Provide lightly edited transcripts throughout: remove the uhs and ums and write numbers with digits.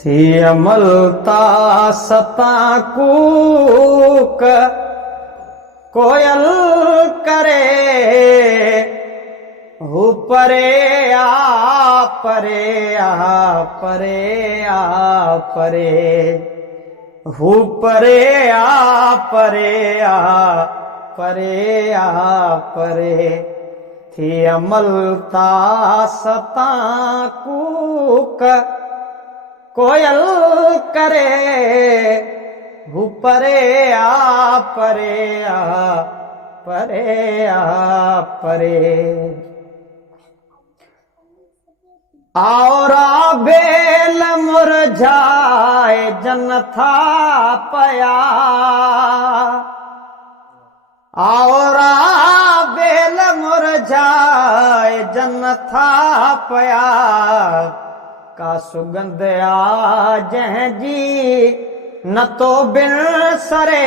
थी अमलता सता कूक कोयल करे हु परे आ परे आ परे आ परे हु परे आ परे आ परे आ परे थी अमलता सता कूक कोयल करे हु परे आ परे आ परे आ परे और बेल मुरझाए जन था पया और बेल मुरझाए जन था पया का सुगंध आ जंहिंजी न तो बिन सरे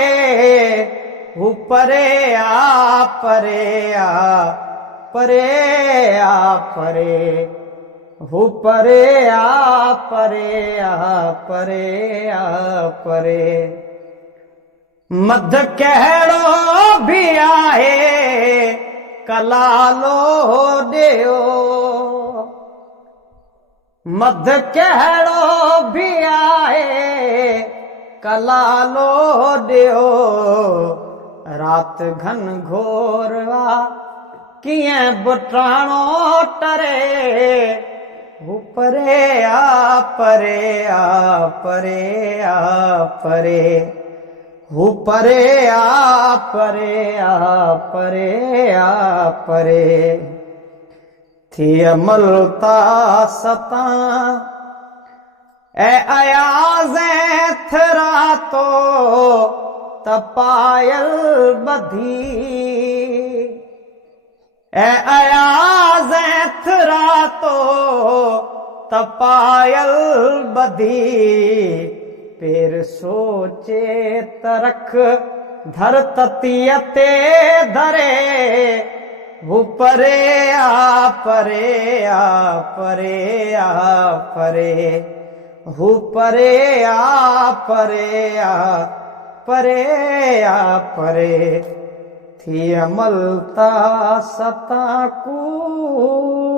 हु परे आ परे आ परे आ परे हु परे आ परे आ परे आ परे मध कहिड़ो भी आहे कलालो ॾियो मध कहिड़ो भी आहे कलालो ॾियो रात घन घोर आ कीअं बुटाणो टरे हु परे आ परे आ परे आ परे हु परे आ परे आ परे आ परे थी अमलता सता ए अयाज़ थरा तो तपायल बधी ए अयाज़ थरा तो तपायल बधी पेर सोचे तरख धर ततीअ ते धरे हु परे आ परे आ परे आ परे हु परे आ परे आ परे आ परे थी अमलता सता कूक